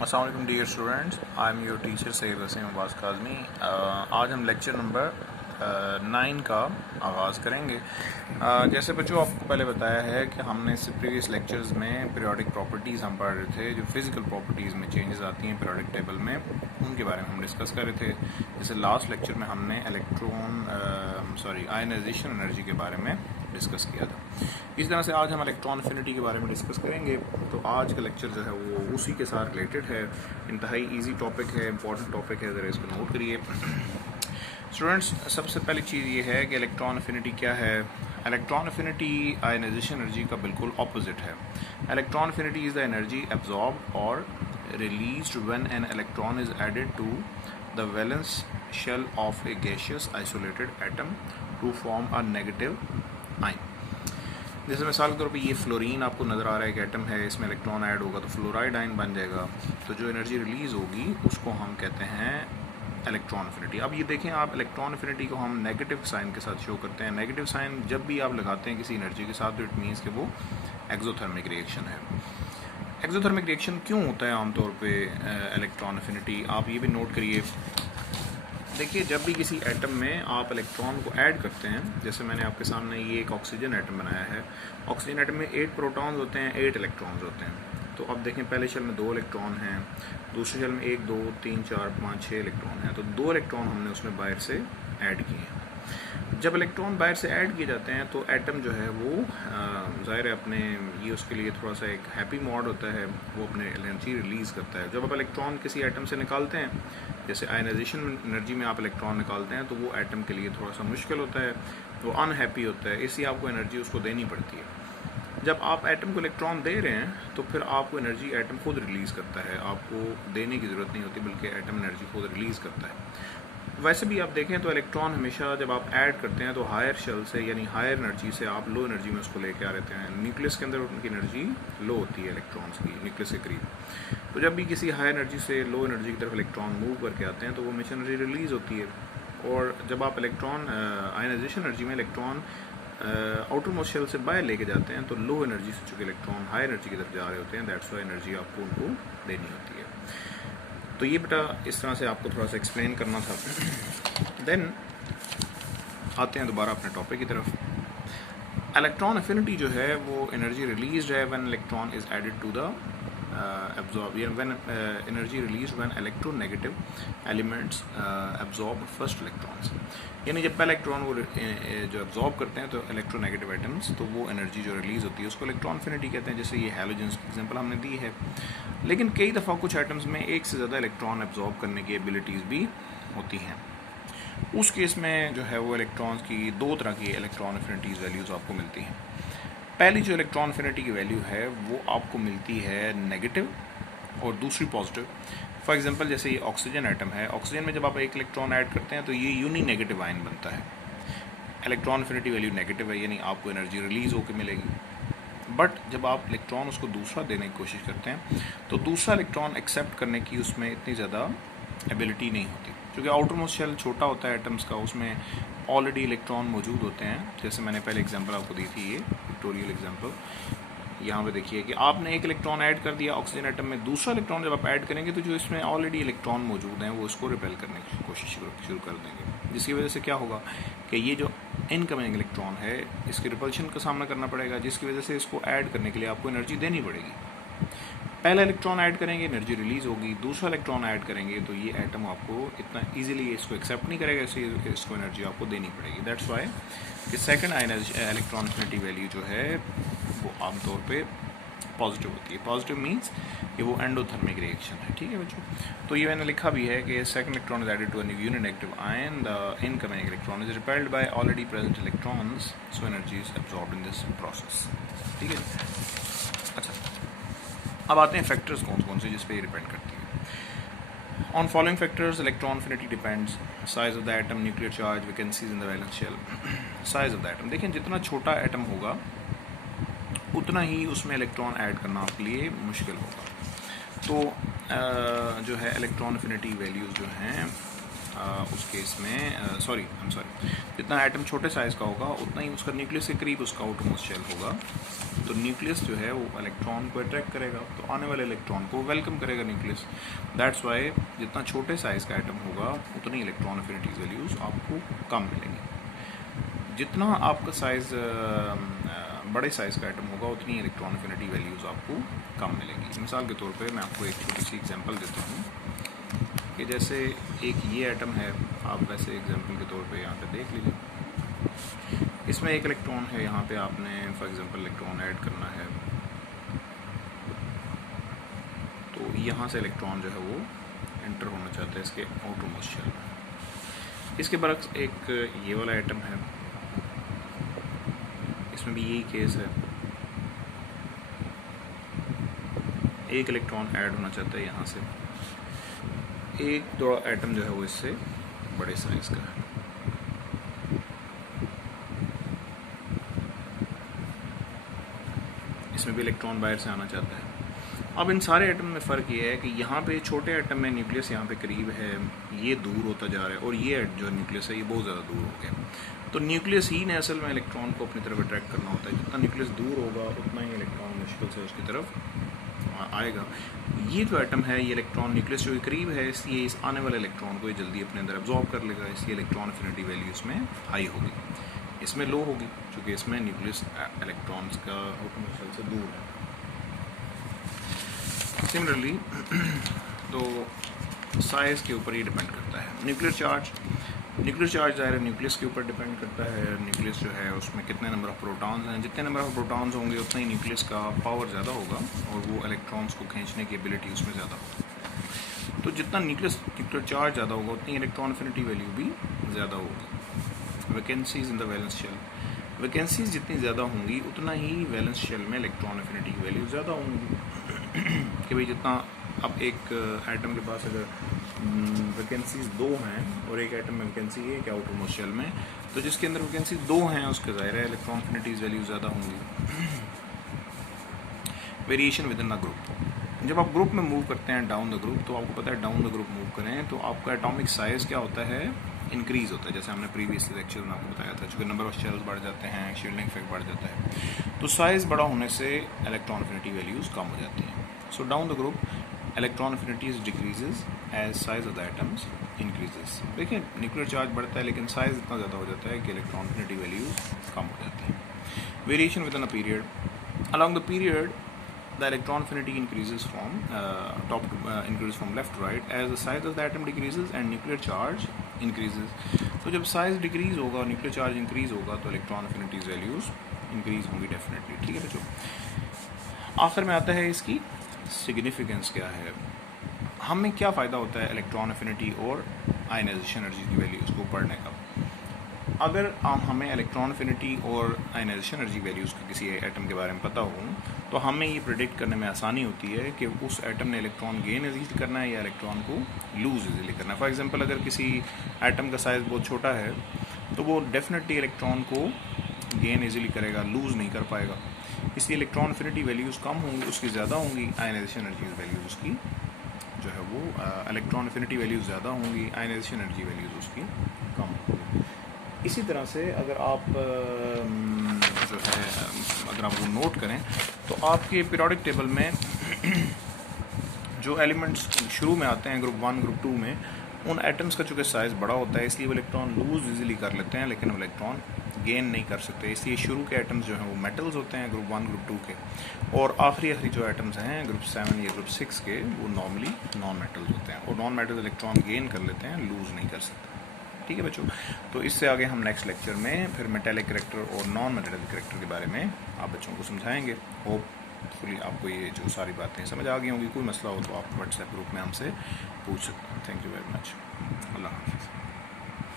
अस्सलाम वालेकुम dear students, I am your teacher Syed Waseem Abbas Kazmi. आज हम लेक्चर नंबर 9 का आगाज़ करेंगे। जैसे बच्चों आपको पहले बताया है कि हमने इससे प्रीवियस लेक्चर्स में पीरियोडिक प्रॉपर्टीज़ हम पढ़ रहे थे, जो फिज़िकल प्रॉपर्टीज़ में चेंजेस आती हैं पीरियोडिक टेबल में, उनके बारे में हम डिस्कस कर रहे थे। जैसे लास्ट लेक्चर में हमने आयनाइजेशन एनर्जी के बारे में डिस्कस किया था। इस तरह से आज हम इलेक्ट्रॉन एफिनिटी के बारे में डिस्कस करेंगे। तो आज का लेक्चर जो है वो उसी के साथ रिलेटेड है। इंतहाई इजी टॉपिक है, इंपॉर्टेंट टॉपिक है, ज़रा इसको नोट करिए। स्टूडेंट्स, सबसे पहली चीज़ ये है कि इलेक्ट्रॉन एफिनिटी क्या है। इलेक्ट्रॉन एफिनिटी आयनाइजेशन एनर्जी का बिल्कुल ऑपोजिट है। Electron affinity is the energy absorb और released when an electron is added to the valence shell of a gaseous isolated atom to form a negative ion. जैसे मिसाल के तौर पे ये फ्लोरीन आपको नज़र आ रहा है कि एटम है, इसमें इलेक्ट्रॉन ऐड होगा तो फ्लोराइड आयन बन जाएगा। तो जो एनर्जी रिलीज़ होगी उसको हम कहते हैं इलेक्ट्रॉन एफिनिटी। अब ये देखें आप, इलेक्ट्रॉन एफिनिटी को हम नेगेटिव साइन के साथ शो करते हैं। नेगेटिव साइन जब भी आप लगाते हैं किसी एनर्जी के साथ तो इट मीन्स कि वो एक्सोथर्मिक रिएक्शन है। एक्सोथर्मिक रिएक्शन क्यों होता है आमतौर पर इलेक्ट्रॉन एफिनिटी, आप ये भी नोट करिए। देखिए, जब भी किसी एटम में आप इलेक्ट्रॉन को ऐड करते हैं, जैसे मैंने आपके सामने ये एक ऑक्सीजन एटम बनाया है। ऑक्सीजन एटम में 8 प्रोटॉन्स होते हैं, 8 इलेक्ट्रॉन्स होते हैं। तो अब देखें, पहले शेल में 2 इलेक्ट्रॉन हैं, दूसरे शेल में 1 2 3 4 5 6 इलेक्ट्रॉन हैं। तो 2 इलेक्ट्रॉन हमने उसमें बाहर से ऐड किए हैं। जब इलेक्ट्रॉन बाहर से ऐड किए जाते हैं तो एटम जो है वो ज़ाहिर है अपने ये उसके लिए थोड़ा सा एक हैप्पी मोड होता है, वो अपने एनर्जी रिलीज़ करता है। जब आप इलेक्ट्रॉन किसी एटम से निकालते हैं, जैसे आयनाइजेशन एनर्जी में आप इलेक्ट्रॉन निकालते हैं, तो वो एटम के लिए थोड़ा सा मुश्किल होता है, वो अनहैप्पी होता है, इसलिए आपको एनर्जी उसको देनी पड़ती है। जब आप एटम को इलेक्ट्रॉन दे रहे हैं तो फिर आपको एनर्जी एटम खुद रिलीज़ करता है, आपको देने की ज़रूरत नहीं होती, बल्कि एटम एनर्जी खुद रिलीज़ करता है। वैसे भी आप देखें तो इलेक्ट्रॉन हमेशा जब आप ऐड करते हैं तो हायर शेल से, यानी हायर एनर्जी से आप लो एनर्जी में उसको लेके आ रहते हैं। न्यूक्लियस के अंदर उनकी एनर्जी लो होती है इलेक्ट्रॉन्स की, न्यूक्लियस के करीब। तो जब भी किसी हायर एनर्जी से लो एनर्जी की तरफ इलेक्ट्रॉन मूव करके आते हैं तो वो हमेशा एनर्जी रिलीज़ होती है। और जब आप इलेक्ट्रॉन आयनाइजेशन एनर्जी में इलेक्ट्रॉन आउटर मोस्ट शेल से बाहर लेके जाते हैं तो लो एनर्जी से चूँकि इलेक्ट्रॉन हाई एनर्जी की तरफ जा रहे होते हैं, दैट्स वाई एनर्जी आपको उनको देनी होती है। तो ये बेटा इस तरह से आपको थोड़ा सा एक्सप्लेन करना था। देन आते हैं दोबारा अपने टॉपिक की तरफ। इलेक्ट्रॉन एफिनिटी जो है वो एनर्जी रिलीज है when electron is added to the absorb, when energy released when electronegative elements absorb first electrons। यानी जब पहला इलेक्ट्रॉन वो जो एब्जॉर्ब करते हैं तो इलेक्ट्रोनेगेटिव एटम्स, तो वो एनर्जी जो रिलीज़ होती है उसको इलेक्ट्रॉन एफिनिटी कहते हैं। जैसे ये हैलोजेंस की एग्जांपल हमने दी है। लेकिन कई दफ़ा कुछ एटम्स में एक से ज़्यादा इलेक्ट्रॉन एब्जॉर्ब करने की एबिलिटीज़ भी होती हैं। उस केस में जो है वो इलेक्ट्रॉन्स की 2 तरह की इलेक्ट्रॉन एफिनिटीज़ वैल्यूज़ आपको मिलती हैं। पहली जो इलेक्ट्रॉन एफिनिटी की वैल्यू है वो आपको मिलती है नेगेटिव और दूसरी पॉजिटिव। फॉर एग्जांपल जैसे ये ऑक्सीजन एटम है, ऑक्सीजन में जब आप एक इलेक्ट्रॉन ऐड करते हैं तो ये यूनी नेगेटिव आयन बनता है। इलेक्ट्रॉन एफिनिटी वैल्यू नेगेटिव है, यानी आपको एनर्जी रिलीज़ होकर मिलेगी। बट जब आप इलेक्ट्रॉन उसको दूसरा देने की कोशिश करते हैं तो दूसरा इलेक्ट्रॉन एक्सेप्ट करने की उसमें इतनी ज़्यादा एबिलिटी नहीं होती, क्योंकि आउटर मोस्ट शेल छोटा होता है एटम्स का, उसमें ऑलरेडी इलेक्ट्रॉन मौजूद होते हैं। जैसे मैंने पहले एग्जांपल आपको दी थी, ये पिक्टोरियल एग्जांपल। यहाँ पे देखिए कि आपने एक इलेक्ट्रॉन ऐड कर दिया ऑक्सीजन एटम में, दूसरा इलेक्ट्रॉन जब आप ऐड करेंगे तो जो इसमें ऑलरेडी इलेक्ट्रॉन मौजूद हैं वो इसको रिपेल करने की कोशिश शुरू कर देंगे, जिसकी वजह से क्या होगा कि ये जो इनकमिंग इलेक्ट्रॉन है इसके रिपल्शन का सामना करना पड़ेगा, जिसकी वजह से इसको ऐड करने के लिए आपको एनर्जी देनी पड़ेगी। पहला इलेक्ट्रॉन ऐड करेंगे, एनर्जी रिलीज़ होगी, दूसरा इलेक्ट्रॉन ऐड करेंगे तो ये एटम आपको इतना इजीली इसको एक्सेप्ट नहीं करेगा, इसलिए इसको एनर्जी आपको देनी पड़ेगी। दैट्स वाई कि सेकंड इलेक्ट्रॉन एफिनिटी वैल्यू जो है वो आमतौर पे पॉजिटिव होती है। पॉजिटिव मीन्स कि वो एंडोथर्मिक रिएक्शन है। ठीक है बच्चों, तो ये मैंने लिखा भी है कि second electron is added to a uni negative ion, the incoming electron is repelled by already present electrons, so energy is absorbed in this process. ठीक है, अच्छा अब आते हैं फैक्टर्स कौन कौन से जिस पे ये डिपेंड करती है। On following factors electron affinity depends: size of the atom, nuclear charge, vacancies in the valence shell. Size of the atom, देखें जितना छोटा एटम होगा उतना ही उसमें इलेक्ट्रॉन ऐड करना आपके लिए मुश्किल होगा। तो जो है इलेक्ट्रॉन एफिनिटी वैल्यूज़ जो हैं उस केस में जितना एटम छोटे साइज़ का होगा उतना ही उसका न्यूक्लियस के करीब उसका आउटरमोस्ट शेल होगा। तो न्यूक्लियस जो है वो इलेक्ट्रॉन को अट्रैक्ट करेगा, तो आने वाले इलेक्ट्रॉन को वेलकम करेगा न्यूक्लियस। दैट्स वाई जितना छोटे साइज़ का एटम होगा उतनी इलेक्ट्रॉन अफिनिटीज वैल्यूज़ आपको कम मिलेंगी। जितना आपका साइज़ बड़े साइज़ का एटम होगा उतनी इलेक्ट्रॉन अफिनिटी वैल्यूज़ आपको कम मिलेंगी। मिसाल के तौर पे मैं आपको एक छोटी सी एग्जांपल देता हूँ कि जैसे एक ये एटम है, आप वैसे एग्जांपल के तौर पे यहाँ पे देख लीजिए। इसमें एक इलेक्ट्रॉन है, यहाँ पे आपने फॉर एग्जांपल इलेक्ट्रॉन ऐड करना है, तो यहाँ से इलेक्ट्रॉन जो है वो एंटर होना चाहता है इसके आउटरमोस्ट शेल में। इसके बरक्स एक ये वाला एटम है, इसमें भी यही केस है, एक इलेक्ट्रॉन ऐड होना चाहता है यहाँ से, एक दो एटम जो है वो इससे बड़े साइज का है। इसमें भी इलेक्ट्रॉन बाहर से आना चाहता है। अब इन सारे एटम में फ़र्क ये है कि यहाँ पे छोटे एटम में न्यूक्लियस यहाँ पे करीब है, ये दूर होता जा रहा है, और ये जो न्यूक्लियस है ये बहुत ज़्यादा दूर हो गया। तो न्यूक्लियस ही ने असल में इलेक्ट्रॉन को अपनी तरफ अट्रैक्ट करना होता है। जितना न्यूक्लियस दूर होगा उतना ही इलेक्ट्रॉन मुश्किल से उसकी तरफ आएगा। ये जो एटम है ये इलेक्ट्रॉन न्यूक्लियस जो करीब है, इसलिए इस आने वाले इलेक्ट्रॉन को ये जल्दी अपने अंदर एब्जॉर्ब कर लेगा, इसलिए इलेक्ट्रॉन अफिनिटी वैल्यू इसमें हाई होगी, इसमें लो होगी, क्योंकि इसमें न्यूक्लियस इलेक्ट्रॉन्स का आउटरमोस्ट शेल से दूर है। सिमिलरली तो साइज़ के ऊपर ही डिपेंड करता है। न्यूक्लियर चार्ज ज़ाहिर है न्यूक्लियस के ऊपर डिपेंड करता है। न्यूक्लियस जो है उसमें कितने नंबर ऑफ़ प्रोटॉन्स हैं, जितने नंबर ऑफ़ प्रोटॉन्स होंगे उतना ही न्यूक्लियस का पावर ज़्यादा होगा और वो इलेक्ट्रॉन्स को खींचने की एबिलिटी उसमें ज़्यादा होगी। तो जितना न्यूक्लियर चार्ज ज़्यादा होगा उतनी इलेक्ट्रॉन अफिनिटी वैल्यू भी ज़्यादा होगी। Vacancies in the valence shell, vacancies जितनी ज़्यादा होंगी उतना ही वैलेंस शेल में इलेक्ट्रॉन अफिनिटी की वैल्यू ज़्यादा होंगी। कि भाई जितना अब एक एटम के पास अगर वैकेंसीज 2 हैं और एक एटम में वैकेंसी है क्या आउटरमोस्ट शेल में, तो जिसके अंदर वैकेंसी 2 हैं उसके ज़ाहिर है इलेक्ट्रॉन अफिनिटीज वैल्यू ज़्यादा होंगी। Variation with in the group, जब आप ग्रुप में मूव करते हैं डाउन द ग्रुप, तो आपको पता है डाउन द ग्रुप मूव करें तो आपका एटॉमिक साइज़ क्या होता है, इंक्रीज़ होता है। जैसे हमने प्रीवियस लेक्चर में आपको बताया था, चूँकि नंबर ऑफ शेल्स बढ़ जाते हैं, शील्डिंग इफेक्ट बढ़ जाता है, तो साइज़ बड़ा होने से इलेक्ट्रॉन अफिनिटी वैल्यूज़ कम हो जाती हैं। So down the group electron affinities decreases as size of the atoms increases. देखिए न्यूक्लियर चार्ज बढ़ता है लेकिन साइज़ इतना ज़्यादा हो जाता है कि इलेक्ट्रॉन अफिनिटी वैल्यूज़ कम हो जाती हैं। Variation with in a period, along the period the electron affinity increases from increases from left to right as the size of the atom decreases and nuclear charge increases। तो जब size decrease होगा और nuclear charge increase होगा तो electron अफिनिटीज values increase होंगी definitely. ठीक है बच्चों, आखिर में आता है इसकी सिग्निफिकेंस क्या है, हमें क्या फ़ायदा होता है इलेक्ट्रॉन अफिनिटी और आयनाइजेशन एनर्जी की वैल्यूज़ को पढ़ने का। अगर हमें इलेक्ट्रॉन अफिनिटी और आयनाइजेशन एनर्जी वैल्यूज़ के किसी एटम के बारे में पता हो तो हमें ये प्रेडिक्ट करने में आसानी होती है कि उस एटम ने इलेक्ट्रॉन गेन इजीली करना है या इलेक्ट्रॉन को लूज़ इजीली करना है। फॉर एग्जांपल अगर किसी एटम का साइज़ बहुत छोटा है तो वो डेफिनेटली इलेक्ट्रॉन को गेन इजीली करेगा, लूज़ नहीं कर पाएगा। इसलिए इलेक्ट्रॉन अफिनिटी वैल्यूज़ कम होंगी, उसकी ज़्यादा होंगी, आयनाइजेशन एनर्जी वैल्यूज़ उसकी जो है वो इलेक्ट्रॉन अफिनिटी वैल्यूज़ ज़्यादा होंगी, आयनाइजेशन एनर्जी वैल्यूज़ उसकी कम होंगी। इसी तरह से अगर आप जो है अगर आप वो नोट करें तो आपके पीरियोडिक टेबल में जो एलिमेंट्स शुरू में आते हैं ग्रुप 1 ग्रुप 2 में, उन एटम्स का चूँकि साइज़ बड़ा होता है इसलिए वो इलेक्ट्रॉन लूज़ इजीली कर लेते हैं लेकिन वो इलेक्ट्रॉन गेन नहीं कर सकते। इसलिए शुरू के एटम्स जो हैं वो मेटल्स होते हैं ग्रुप 1 ग्रुप 2 के, और आखिरी जो एटम्स हैं ग्रुप 7 या ग्रुप 6 के वो नॉर्मली नॉन मेटल्स होते हैं, और नॉन मेटल्स इलेक्ट्रॉन गेन कर लेते हैं, लूज़ नहीं कर सकते। ठीक है बच्चों, तो इससे आगे हम नेक्स्ट लेक्चर में फिर मेटेलिक करैक्टर और नॉन मेटेलिक करैक्टर के बारे में आप बच्चों को समझाएंगे। होपफुली आपको ये जो सारी बातें समझ आ गई होंगी। कोई मसला हो तो आप व्हाट्सएप ग्रुप में हमसे पूछ सकते हैं। Thank you very much. अल्लाह हाफ़िज़।